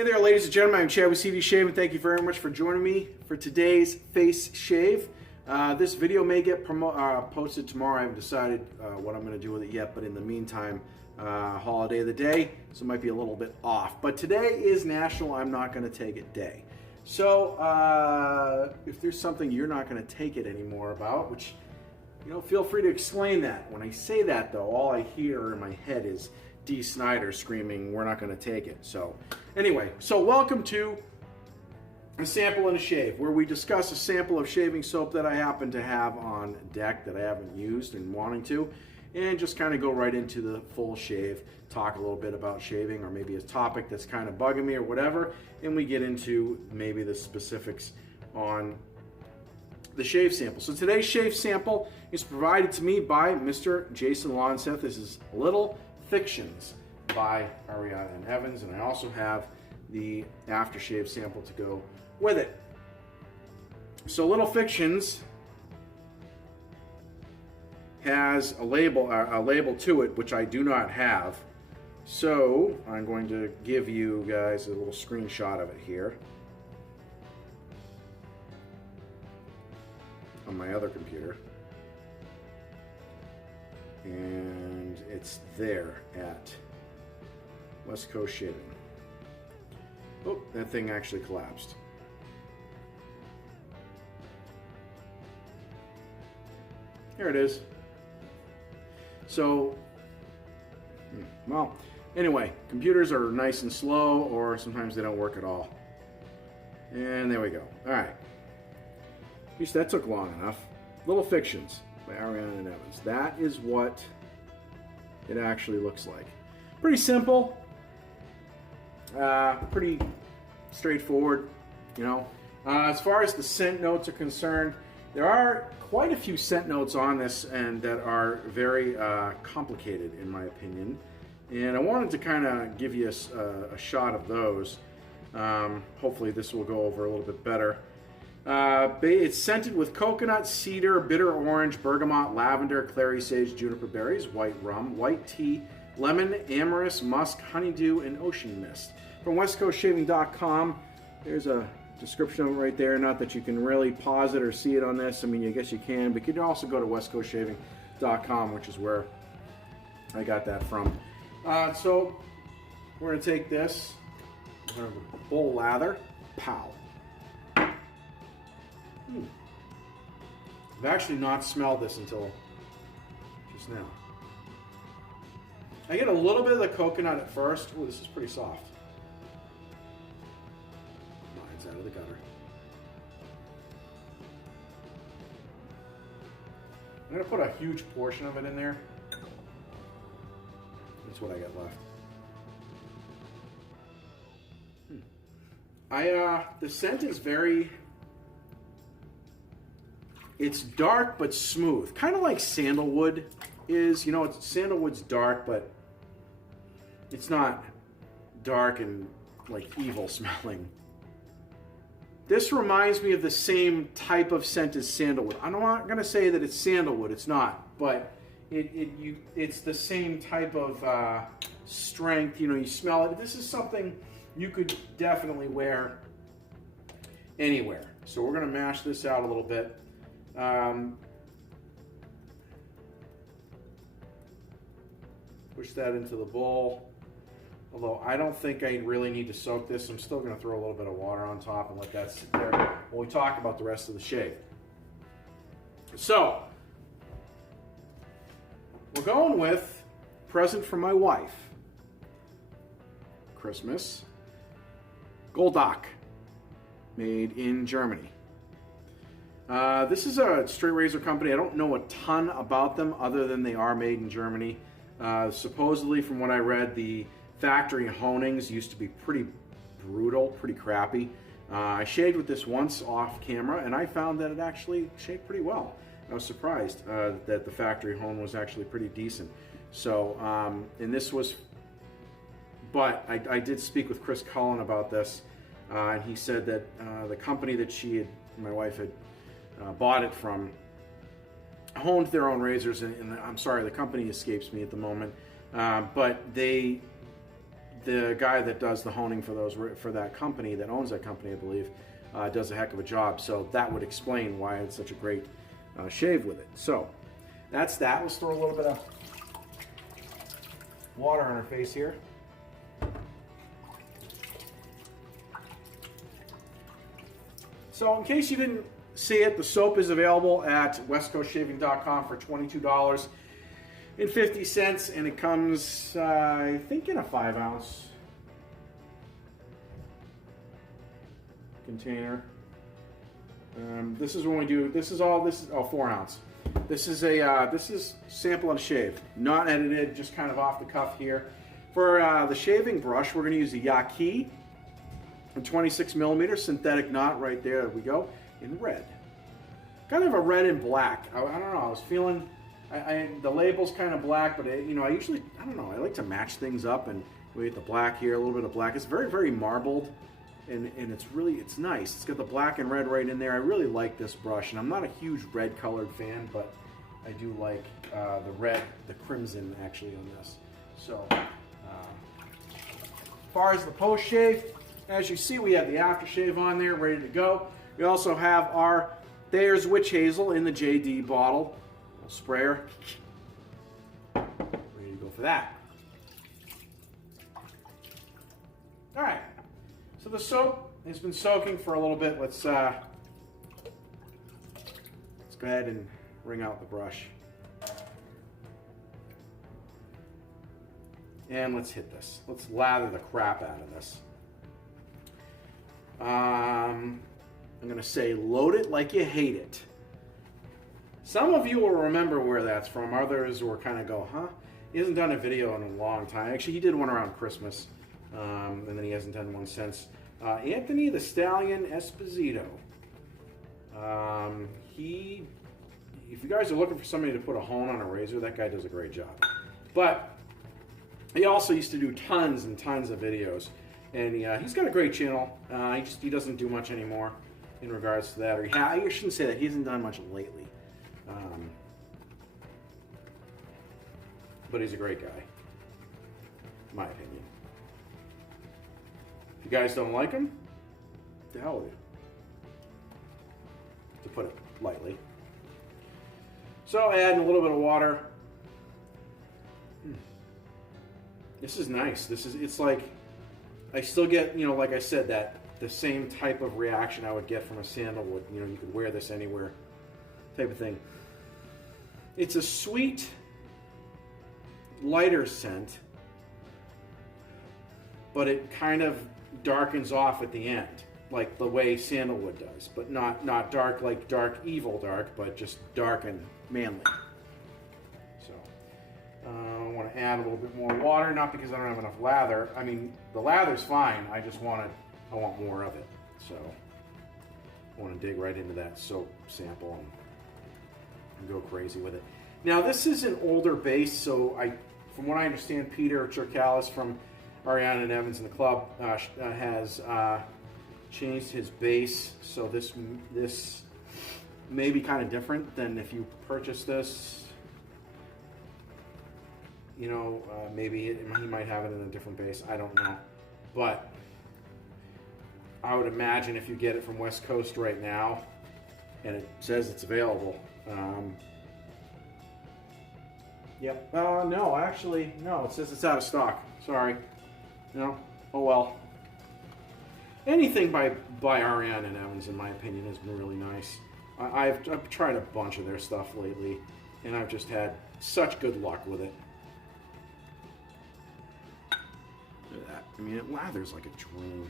Hey there, ladies and gentlemen. I'm Chad with CV Shave, and thank you very much for joining me for today's face shave. This video may get posted tomorrow. I haven't decided what I'm going to do with it yet, but in the meantime, holiday of the day, so it might be a little bit off. But today is National I'm Not Going to Take It Day. So if there's something you're not going to take it anymore about, which, feel free to explain that. When I say that, though, all I hear in my head is D. Snyder screaming, "We're not going to take it." So anyway, welcome to a sample and a shave, where we discuss a sample of shaving soap that I happen to have on deck that I haven't used and wanting to, and just kind of go right into the full shave, talk a little bit about shaving, or maybe a topic that's kind of bugging me or whatever, and we get into maybe the specifics on the shave sample. So today's shave sample is provided to me by Mr. Jason Lonseth. This is Little Fictions by Arianna and Evans, and I also have the aftershave sample to go with it. So Little Fictions has a label to it, which I do not have. So I'm going to give you guys a little screenshot of it here on my other computer. And it's there at West Coast Shaving. Oh, that thing actually collapsed. Here it is. So, well, anyway, computers are nice and slow, or sometimes they don't work at all. And there we go. All right. At least that took long enough. Little Fictions by Arianna and Evans. That is what it actually looks like. Pretty simple. Pretty straightforward, As far as the scent notes are concerned, there are quite a few scent notes on this, and that are very complicated in my opinion. And I wanted to kind of give you a shot of those. Hopefully this will go over a little bit better. It's scented with coconut, cedar, bitter orange, bergamot, lavender, clary sage, juniper berries, white rum, white tea, lemon, amorous, musk, honeydew, and ocean mist. From westcoastshaving.com, there's a description of it right there. Not that you can really pause it or see it on this. I mean, I guess you can, but you can also go to westcoastshaving.com, which is where I got that from. So we're going to take this, we're going to bowl lather, pow. I've actually not smelled this until just now. I get a little bit of the coconut at first. Ooh, this is pretty soft. Mine's out of the gutter. I'm going to put a huge portion of it in there. That's what I got left. The scent is it's dark but smooth. Kind of like sandalwood is. Sandalwood's dark, but it's not dark and like evil smelling. This reminds me of the same type of scent as sandalwood. I'm not going to say that it's sandalwood. It's not. But it's the same type of strength. You smell it. This is something you could definitely wear anywhere. So we're going to mash this out a little bit. Push that into the bowl. Although I don't think I really need to soak this. I'm still going to throw a little bit of water on top and let that sit there while we talk about the rest of the shave. So, we're going with present from my wife. Christmas. Goldock. Made in Germany. This is a straight razor company. I don't know a ton about them other than they are made in Germany. Supposedly, from what I read, the factory honings used to be pretty brutal, pretty crappy. I shaved with this once off camera, and I found that it actually shaved pretty well. I was surprised that the factory hone was actually pretty decent. So, and this was, but I did speak with Chris Cullen about this, and he said that the company that my wife had bought it from, honed their own razors, and I'm sorry, the company escapes me at the moment, but they the guy that does the honing for that company, that owns that company, I believe, does a heck of a job. So that would explain why it's such a great shave with it. So that's that. Let's throw a little bit of water on our face here. So in case you didn't see it, the soap is available at westcoastshaving.com for $22.50, and it comes, I think, in a 5-ounce container. This is when we do. This is 4 ounce. This is sample and shave, not edited, just kind of off the cuff here. For the shaving brush, we're going to use the Yaqui, a 26 millimeter synthetic knot right there. There we go, in red. Kind of a red and black. I don't know. I was feeling. The label's kind of black, but I don't know. I like to match things up, and we get the black here, a little bit of black. It's very, very marbled, and it's nice. It's got the black and red right in there. I really like this brush, and I'm not a huge red colored fan, but I do like the crimson actually on this. So, as far as the post shave, as you see, we have the aftershave on there, ready to go. We also have our Thayer's Witch Hazel in the JD bottle. Sprayer. Ready to go for that. All right. So the soap has been soaking for a little bit. Let's go ahead and wring out the brush. And let's hit this. Let's lather the crap out of this. I'm going to say load it like you hate it. Some of you will remember where that's from. Others will kind of go, huh? He hasn't done a video in a long time. Actually, he did one around Christmas, and then he hasn't done one since. Anthony the Stallion Esposito. If you guys are looking for somebody to put a hone on a razor, that guy does a great job. But he also used to do tons and tons of videos, and he's got a great channel. He doesn't do much anymore in regards to that. Or I shouldn't say that. He hasn't done much lately. But he's a great guy, in my opinion. If you guys don't like him, the hell with you, to put it lightly. So adding a little bit of water. This is nice. It's like, I still get, like I said, that the same type of reaction I would get from a sandalwood. You could wear this anywhere type of thing. It's a sweet, lighter scent, but it kind of darkens off at the end, like the way sandalwood does, but not dark like dark evil dark, but just dark and manly. So I want to add a little bit more water, not because I don't have enough lather. I mean, the lather's fine. I want more of it. So I want to dig right into that soap sample and go crazy with it. Now this is an older base, so from what I understand, Peter Chirkalis from Arianna and Evans in the club has changed his base, so this may be kind of different than if you purchase this. Maybe he might have it in a different base. I don't know, but I would imagine if you get it from West Coast right now, and it says it's available. Yep. No, actually, no. It says it's out of stock. Sorry. No. Oh well. Anything by Arianna and Evans, in my opinion, has been really nice. I've tried a bunch of their stuff lately, and I've just had such good luck with it. Look at that. I mean, it lathers like a dream.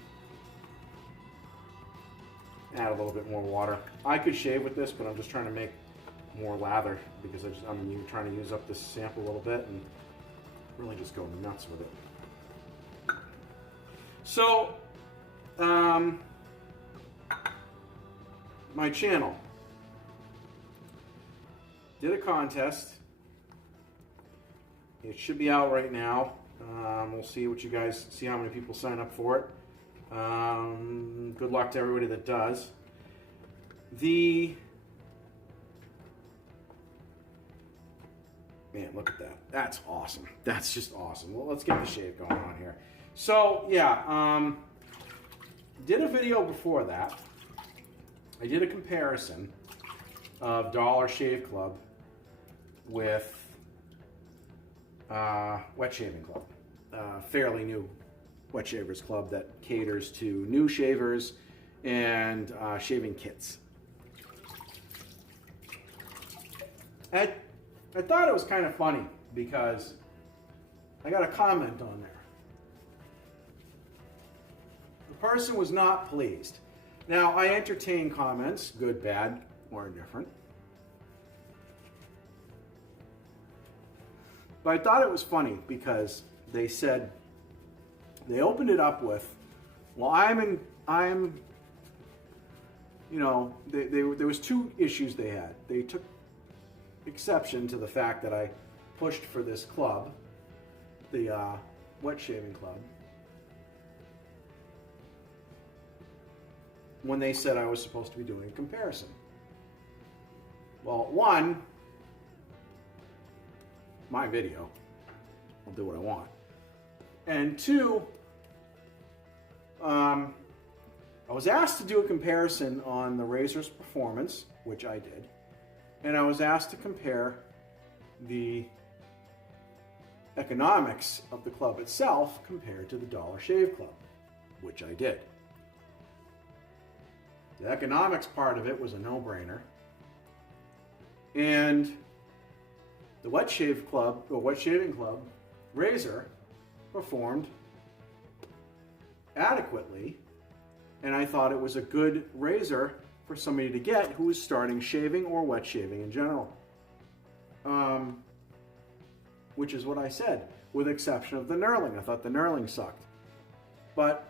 Add a little bit more water. I could shave with this, but I'm just trying to make more lather because I'm trying to use up this sample a little bit and really just go nuts with it. So, my channel did a contest. It should be out right now. We'll see how many people sign up for it. Good luck to everybody that does. Man, look at that. That's awesome. That's just awesome. Well, let's get the shave going on here. So yeah, did a video before that. I did a comparison of Dollar Shave Club with Wet Shaving Club, fairly new wet shavers club that caters to new shavers and shaving kits. I thought it was kind of funny because I got a comment on there. The person was not pleased. Now, I entertain comments, good, bad, or indifferent. But I thought it was funny because they said, they opened it up with, well, there was two issues they had. They took exception to the fact that I pushed for this club, the Wet Shaving Club, when they said I was supposed to be doing a comparison. Well, one, my video, I'll do what I want. And two, I was asked to do a comparison on the razor's performance, which I did, and I was asked to compare the economics of the club itself compared to the Dollar Shave Club, which I did. The economics part of it was a no-brainer, and the Wet Shaving Club razor performed adequately, and I thought it was a good razor for somebody to get who was starting shaving or wet shaving in general. Which is what I said, with the exception of the knurling. I thought the knurling sucked. But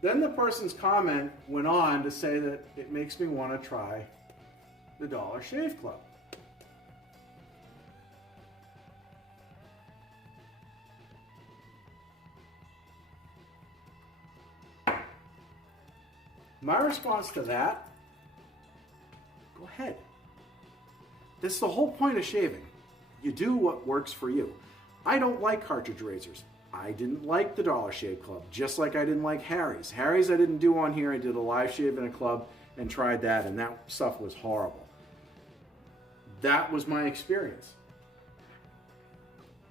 then the person's comment went on to say that it makes me want to try the Dollar Shave Club. My response to that, go ahead. That's the whole point of shaving. You do what works for you. I don't like cartridge razors. I didn't like the Dollar Shave Club, just like I didn't like Harry's. Harry's I didn't do on here. I did a live shave in a club and tried that, and that stuff was horrible. That was my experience.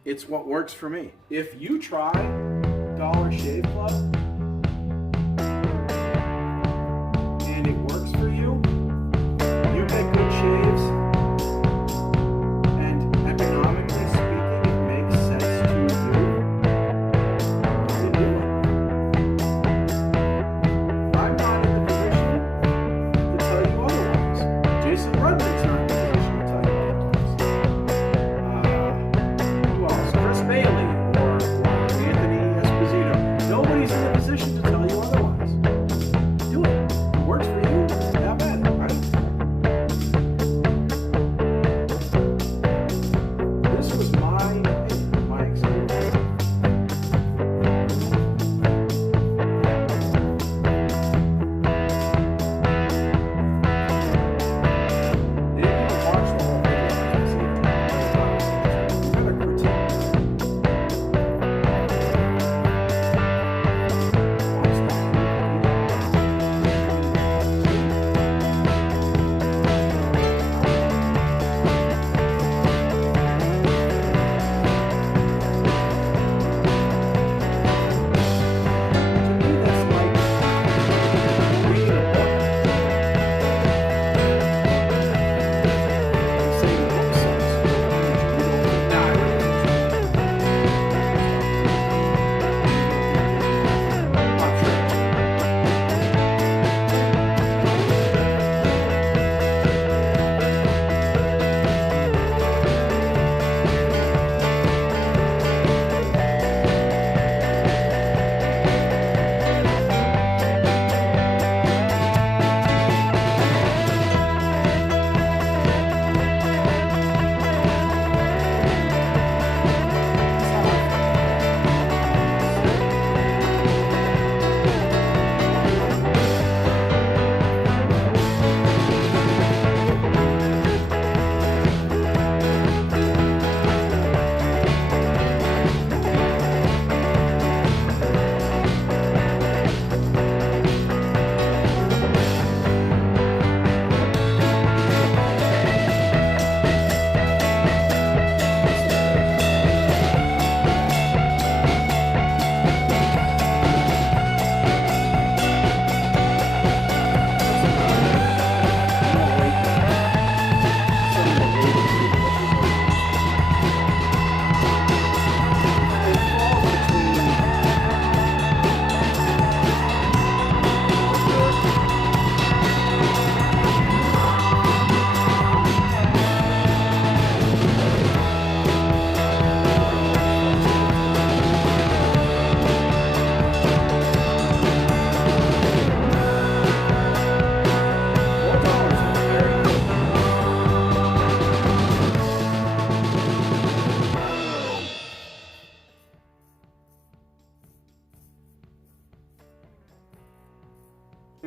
It's what works for me. If you try Dollar Shave Club, and it works for you, you get good shaves, and economically speaking, it makes sense to you, you do it. I'm not in the position to tell you otherwise. Jason Rudnick's not in the position to tell you otherwise. Who else? Chris Bailey or Anthony Esposito. Nobody's in the position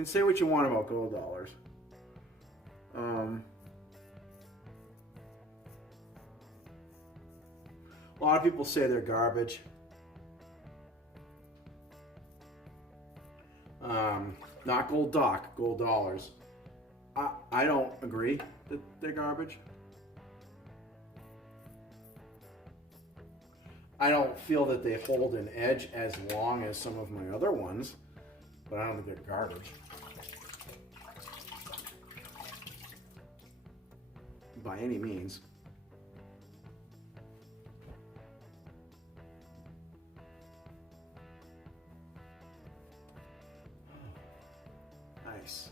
And say what you want about gold dollars. A lot of people say they're garbage. Not gold doc, gold dollars. I don't agree that they're garbage. I don't feel that they hold an edge as long as some of my other ones, but I don't think they're garbage. By any means. Nice.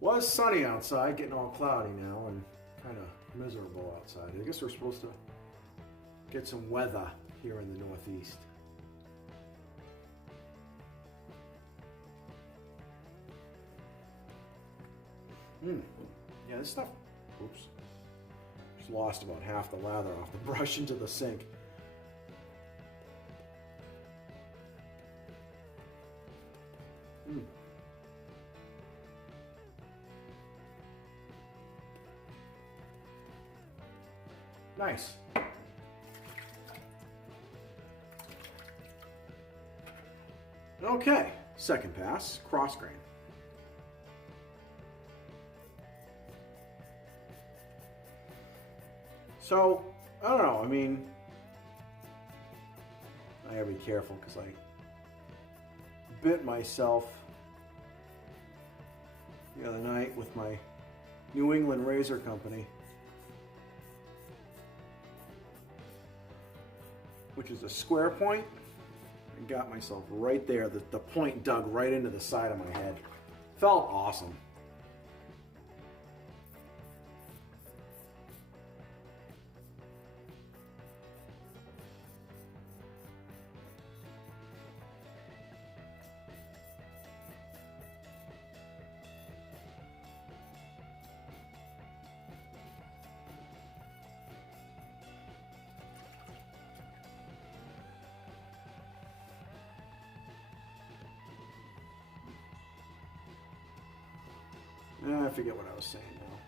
Was sunny outside, getting all cloudy now and kind of miserable outside. I guess we're supposed to get some weather here in the Northeast. Yeah, this stuff, oops, just lost about half the lather off the brush into the sink. Nice. Okay, second pass, cross grain. So, I don't know, I mean, I gotta be careful because I bit myself the other night with my New England razor company, which is a square point. I got myself right there, the point dug right into the side of my head. Felt awesome. I forget what I was saying now.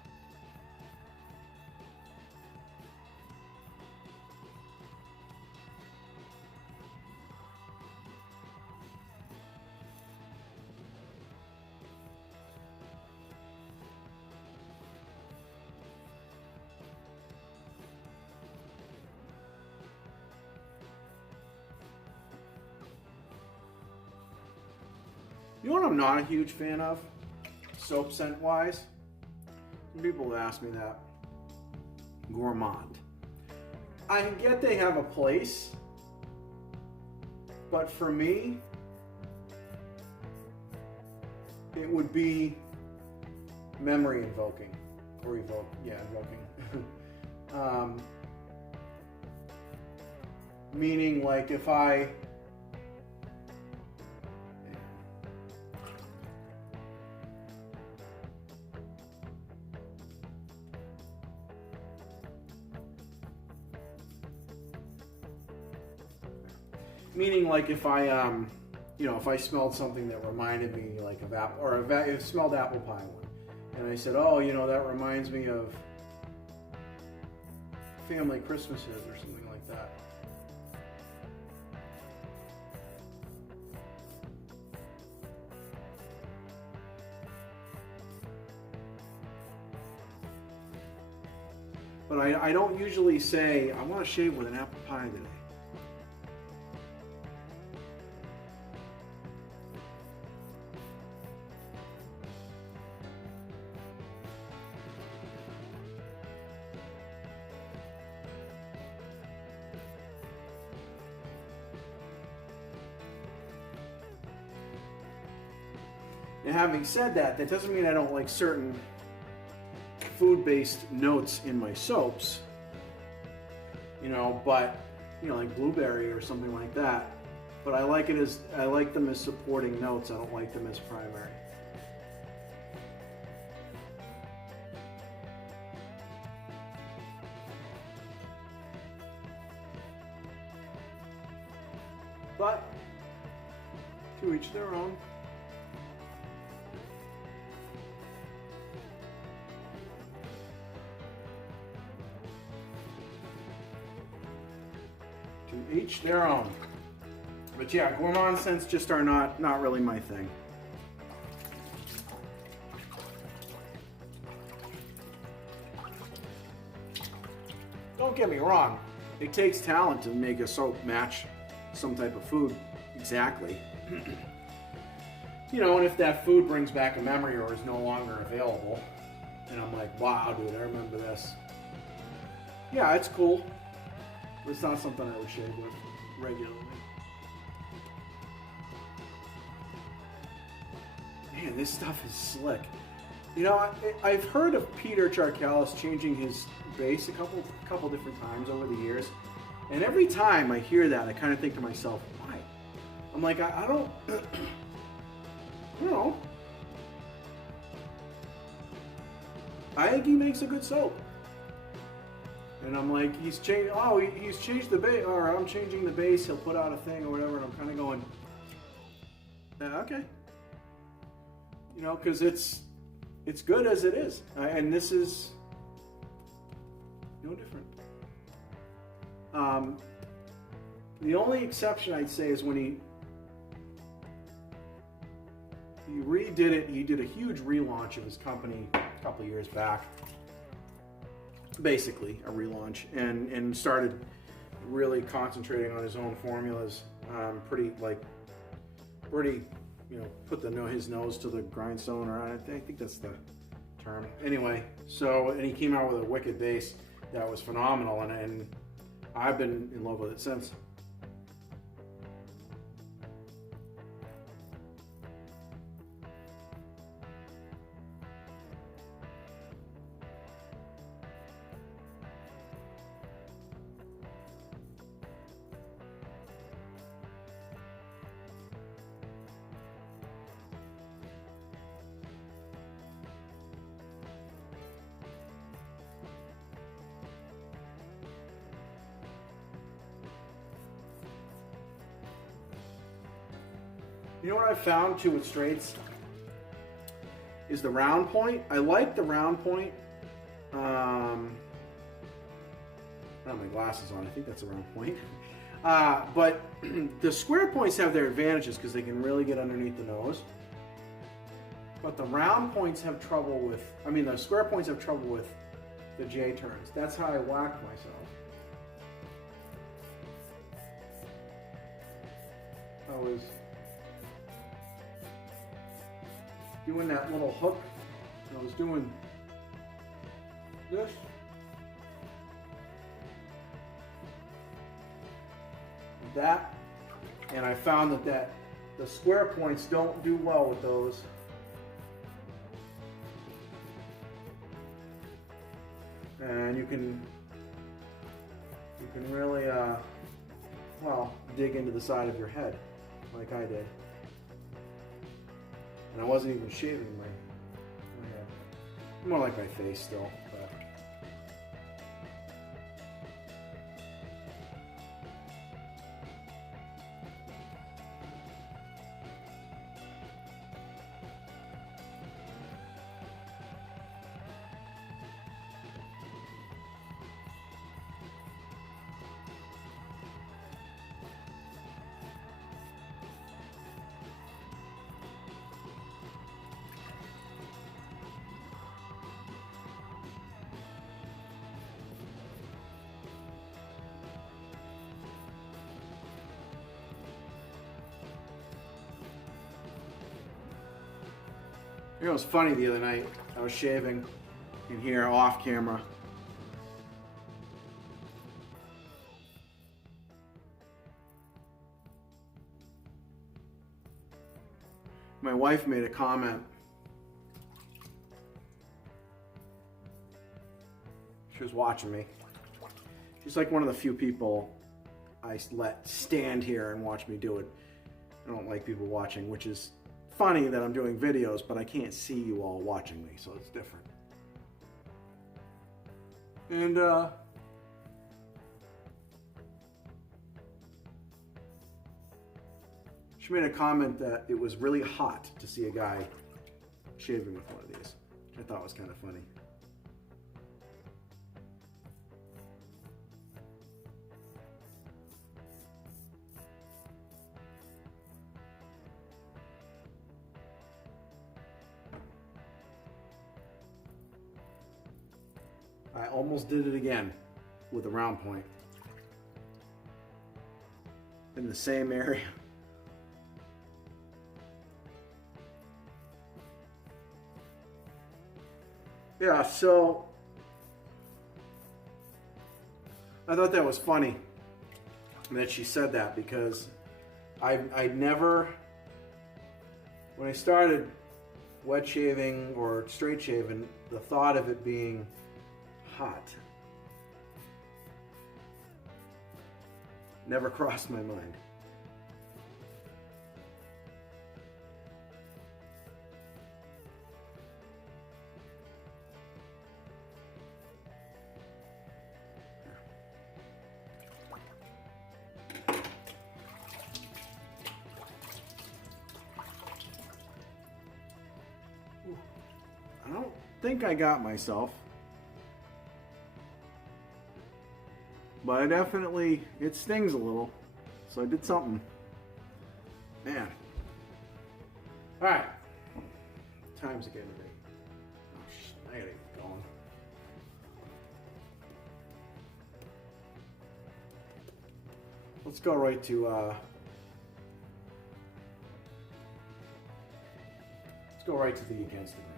You know what I'm not a huge fan of? Soap scent wise, people have asked me that. Gourmand. I get they have a place, but for me, it would be memory invoking, or invoking. Meaning, like if I if I smelled something that reminded me like of apple, or if I smelled apple pie one, and I said, oh, that reminds me of family Christmases or something like that. But I don't usually say, I want to shave with an apple pie today. And having said that, that doesn't mean I don't like certain food-based notes in my soaps, but like blueberry or something like that. But I like them as supporting notes. I don't like them as primary. But To each their own. To each their own. But yeah, gourmand scents just are not really my thing. Don't get me wrong, it takes talent to make a soap match some type of food exactly. You know, and if that food brings back a memory or is no longer available, and I'm like, wow, dude, I remember this. Yeah, it's cool. But it's not something I would shave with regularly. Man, this stuff is slick. You know, I've heard of Peter Charkalis changing his base a couple different times over the years. And every time I hear that, I kind of think to myself, why? I'm like, I don't, you know. I think he makes a good soap. And I'm like, he's changed the base, or I'm changing the base, he'll put out a thing or whatever, and I'm kind of going, okay. You know, because it's good as it is. And this is no different. The only exception I'd say is when he redid it. He did a huge relaunch of his company a couple of years back. Basically a relaunch, and started really concentrating on his own formulas. Pretty, you know, put his nose to the grindstone, or I think that's the term. Anyway, and he came out with a wicked base that was phenomenal, and I've been in love with it since. You know what I've found too with straights is the round point. I like the round point. I don't have my glasses on. I think that's a round point. But the square points have their advantages because they can really get underneath the nose. But the round points have trouble with, the square points have trouble with the J turns. That's how I whacked myself. I was doing that little hook. I was doing this. That, and I found that the square points don't do well with those. And you can really dig into the side of your head like I did. And I wasn't even shaving my head. More like my face still, but. You know, it was funny the other night. I was shaving in here off camera. My wife made a comment. She was watching me. She's like one of the few people I let stand here and watch me do it. I don't like people watching, which is funny that I'm doing videos, but I can't see you all watching me, so it's different. And She made a comment that it was really hot to see a guy shaving with one of these, which I thought was kind of funny. I almost did it again with a round point in the same area. Yeah, so I thought that was funny that she said that, because I never, when I started wet shaving or straight shaving, the thought of it being hot never crossed my mind. I don't think I got myself, but I definitely, it stings a little, so I did something. Man. All right. Time's getting late. Oh, shit, I gotta get going. Let's go right to, let's go right to the against the grain.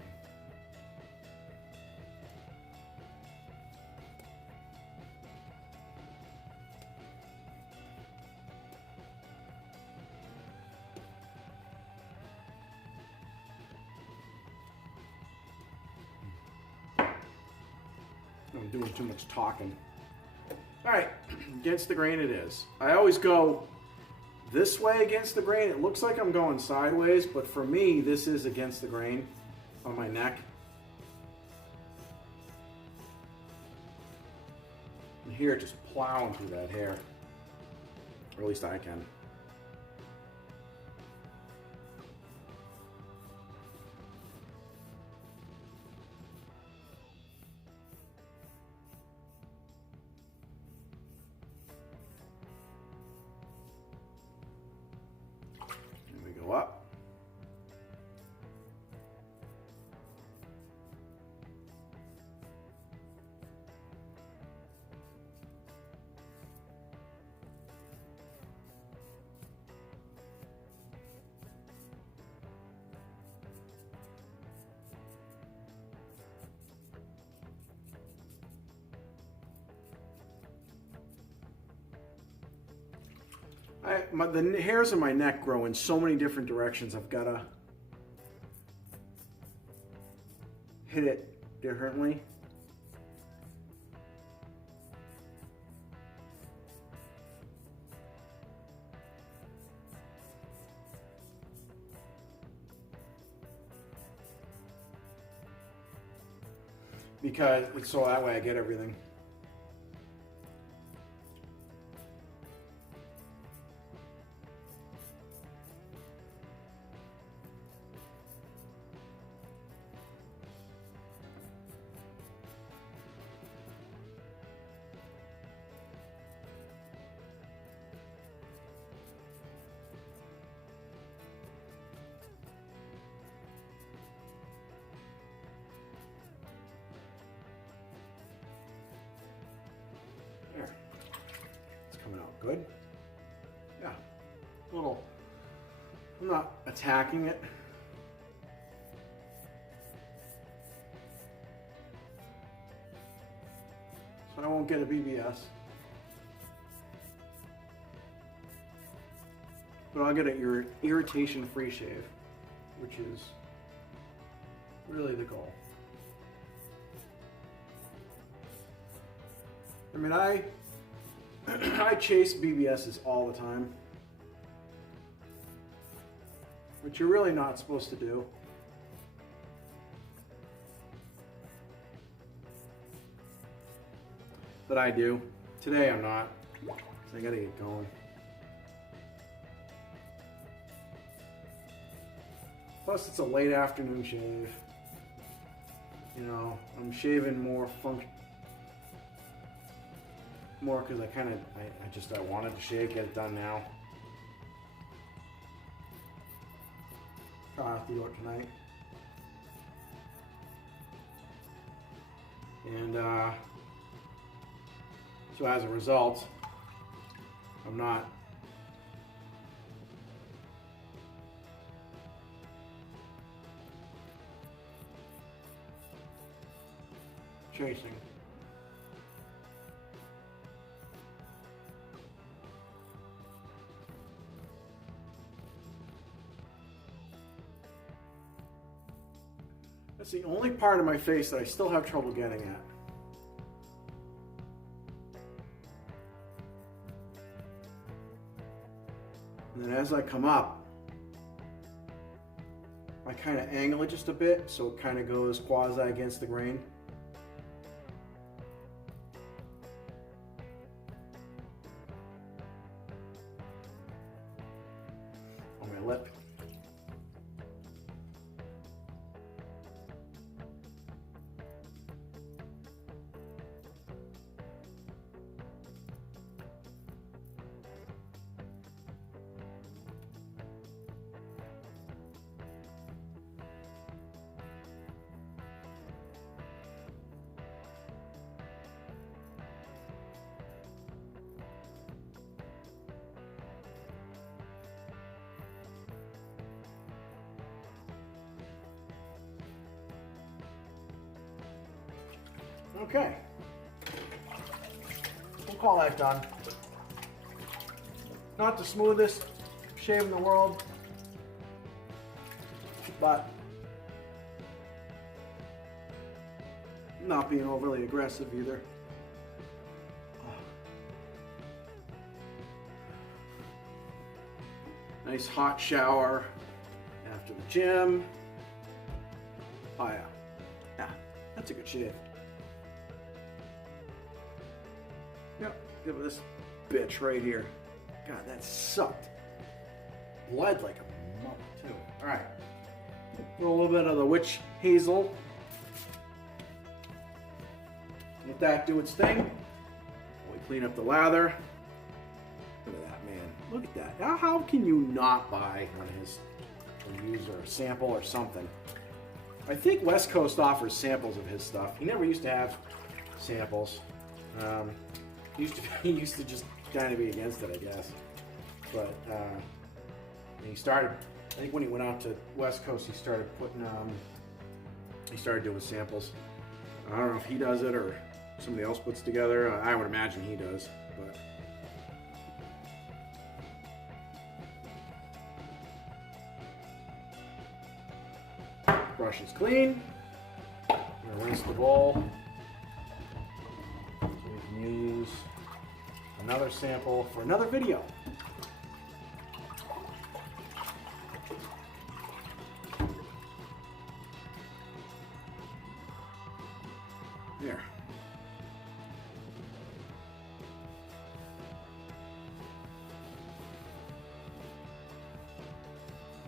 I'm doing too much talking. All right, against the grain it is. I always go this way against the grain. It looks like I'm going sideways, but for me, this is against the grain on my neck. And here, just plowing through that hair. Or at least I can. Go up. The hairs on my neck grow in so many different directions. I've got to hit it differently. Because it's so that way I get everything. There. It's coming out good. Yeah. A little, I'm not attacking it. So I won't get a BBS. But I'll get an irritation-free shave, which is really the goal. I mean, I chase BBSs all the time, which you're really not supposed to do. But I do. Today I'm not, so I gotta get going. Plus, it's a late afternoon shave. You know, I'm shaving more because I wanted to shave, get it done now. Probably have to do it tonight. And so as a result, I'm not chasing. That's the only part of my face that I still have trouble getting at. And then as I come up, I kind of angle it just a bit so it kind of goes quasi against the grain. On my lip. Okay, we'll call that done. Not the smoothest shave in the world, but not being overly aggressive either. Nice hot shower after the gym. Oh yeah, yeah, that's a good shave. Yep, give it this bitch right here. God, that sucked. Bled like a mother too. All right, throw a little bit of the witch hazel. Let that do its thing. We clean up the lather. Look at that, man. Look at that. Now, how can you not buy one of his reviews or a sample or something? I think West Coast offers samples of his stuff. He never used to have samples. He used to just kind of be against it, I guess. But he started, I think when he went out to West Coast, he started doing samples. I don't know if he does it or somebody else puts together. I would imagine he does, but. Brush is clean. I'm gonna rinse the bowl. So we can use another sample for another video. There.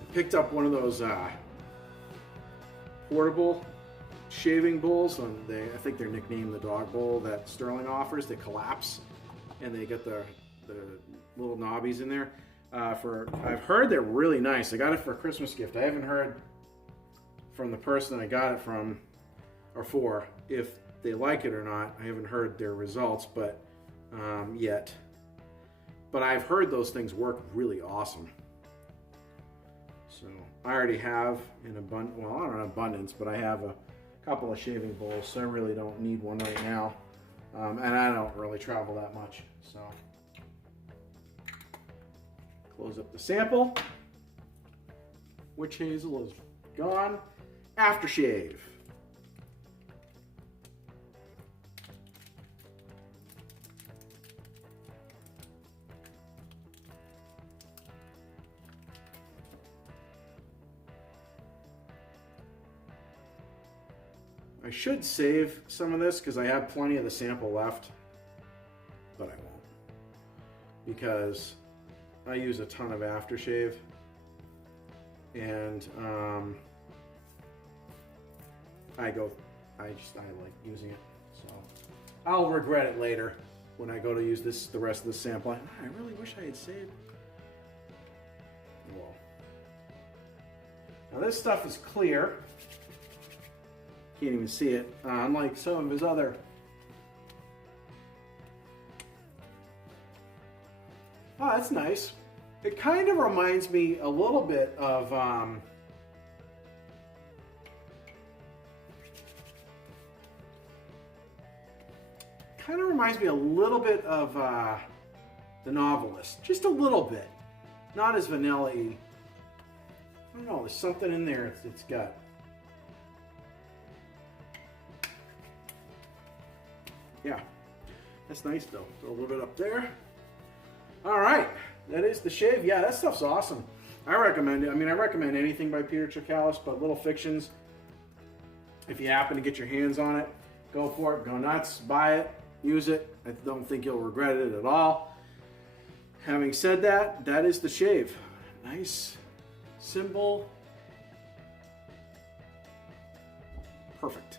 I picked up one of those portable shaving bowls. I think they're nicknamed the dog bowl that Sterling offers. They collapse and they get the little knobbies in there. I've heard they're really nice. I got it for a Christmas gift. I haven't heard from the person I got it from or for if they like it or not. I haven't heard their results, but yet. But I've heard those things work really awesome. So I already have in abundance, but I have a couple of shaving bowls, so I really don't need one right now. And I don't really travel that much, so. Close up the sample. Witch hazel is gone. Aftershave. I should save some of this because I have plenty of the sample left, but I won't because I use a ton of aftershave. and I like using it. So I'll regret it later when I go to use the rest of the sample. I really wish I had saved. Well, now this stuff is clear. Can't even see it, unlike some of his other. Oh, that's nice. It kind of reminds me a little bit of The Novelist, just a little bit, not as vanilla-y. I don't know. There's something in there it's got. Yeah, that's nice though. Throw a little bit up there. All right, that is the shave. Yeah, that stuff's awesome. I recommend it. I mean, I recommend anything by Peter Chikalis, but Little Fictions, if you happen to get your hands on it, go for it. Go nuts. Buy it. Use it. I don't think you'll regret it at all. Having said that, that is the shave. Nice, simple, perfect.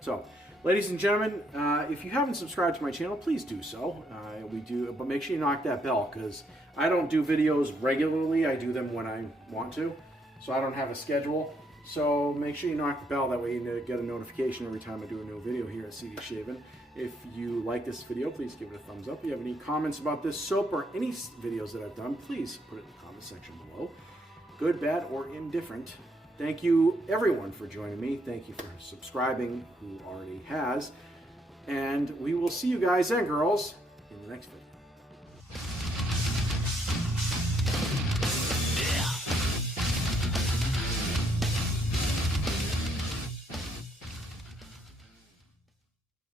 So, ladies and gentlemen, if you haven't subscribed to my channel, please do so. But make sure you knock that bell, because I don't do videos regularly. I do them when I want to, so I don't have a schedule. So make sure you knock the bell. That way you get a notification every time I do a new video here at CD Shaven. If you like this video, please give it a thumbs up. If you have any comments about this soap or any videos that I've done, please put it in the comment section below. Good, bad, or indifferent. Thank you, everyone, for joining me. Thank you for subscribing, who already has. And we will see you guys and girls in the next video.